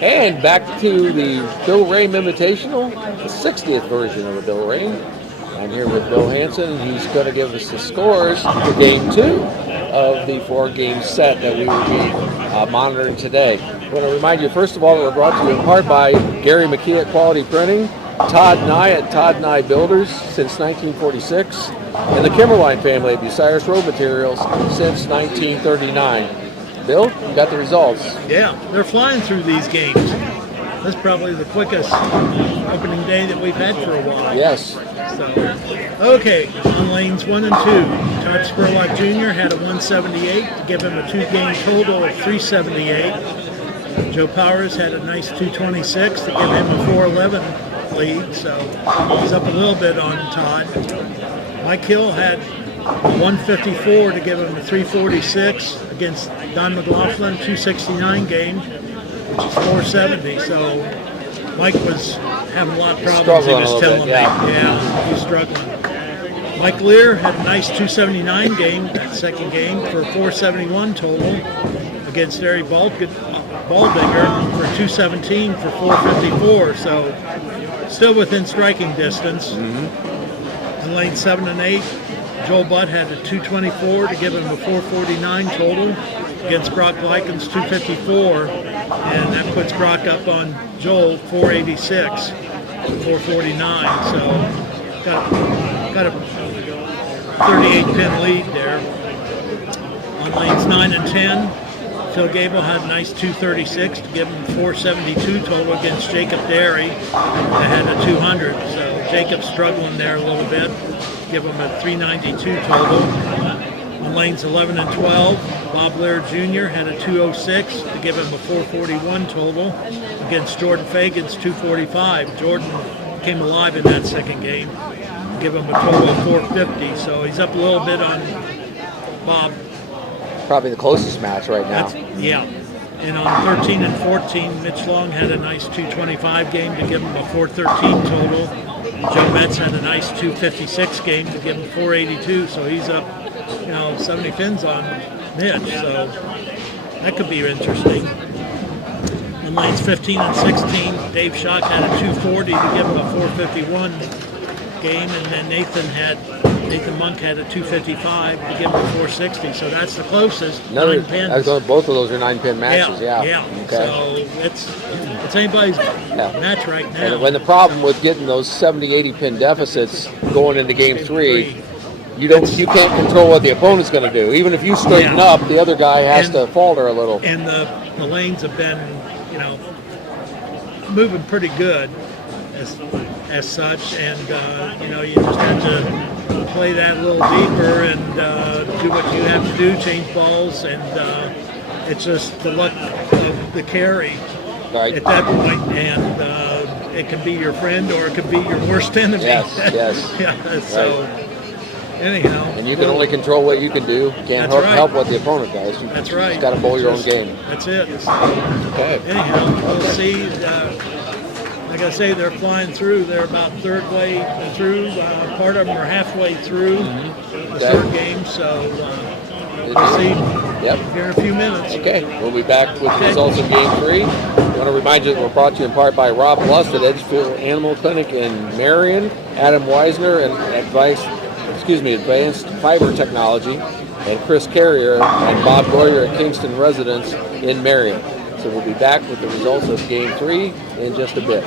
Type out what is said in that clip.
And back to the Bill Rahm Invitational, the 60th version of the Bill Rahm. I'm here with Bill Hansen. He's going to give us the scores for Game 2 of the 4-game set that we will be monitoring today. I want to remind you, first of all, that we're brought to you in part by Gary McKee at Quality Printing, Todd Nye at Todd Nye Builders since 1946, and the Kimmerline family at Bucyrus Road Materials since 1939. Bill, you got the results. Yeah, they're flying through these games. That's probably the quickest opening day that we've had for a while. Yes. So, okay, on lanes 1 and 2, Todd Spurlock Jr. had a 178 to give him a 2-game total of 378. Joe Powers had a nice 226 to give him a 411 lead, so he's up a little bit on Todd. Mike Hill had 154 to give him a 346 against Don McLaughlin, 269 game, which is 470. So Mike was having a lot of problems. He was telling me, yeah, he's struggling. Mike Lear had a nice 279 game, that second game, for 471 total against Larry Baldinger for 217 for 454. So still within striking distance. In lane 7 and 8. Joel Butt had a 224 to give him a 449 total against Brock Likens 254, and that puts Brock up on Joel 486, 449. So got a 38-pin lead there. On lanes 9 and 10, Phil Gable had a nice 236 to give him 472 total against Jacob Derry that had a 200. So Jacob's struggling there a little bit. Give him a 392 total. On lanes 11 and 12, Bob Laird Jr. had a 206 to give him a 441 total against Jordan Fagan's 245. Jordan came alive in that second game. Give him a total of 450, so he's up a little bit on Bob. Probably the closest match right now. Yeah. And on 13 and 14, Mitch Long had a nice 225 game to give him a 413 total. Joe Metz had a nice 256 game to give him 482, so he's up, 70 pins on Mitch, so that could be interesting. In lanes 15 and 16, Dave Schock had a 240 to give him a 451 game, and then Nathan Monk had a 255 to give him a 460, so that's the closest. 9 pins. Both of those are 9-pin matches, yeah. Okay. So it's anybody's match right now. And when the problem with getting those 70, 80-pin deficits going into Game 3, you can't control what the opponent's going to do. Even if you straighten up, the other guy has to falter a little. And the lanes have been, moving pretty good as such, and you just have to play that a little deeper and do what you have to do, change balls, and it's just the luck of the carry at that point, and it can be your friend or it could be your worst enemy. Yes. Yeah, so anyhow. And you can only control what you can do. Can't help what the opponent does. You That's right. Just got to bowl your own game. That's it. Okay. Anyhow, we'll see. Like I say, they're flying through. They're about third way through. Part of them are halfway through the third game, so we'll see here in a few minutes. Okay, we'll be back with the results of Game 3. I want to remind you that we're brought to you in part by Rob Lust at Edgefield Animal Clinic in Marion, Adam Weisner and Advanced Fiber Technology, and Chris Carrier and Bob Goyer at Kingston Residence in Marion. So we'll be back with the results of Game 3 in just a bit.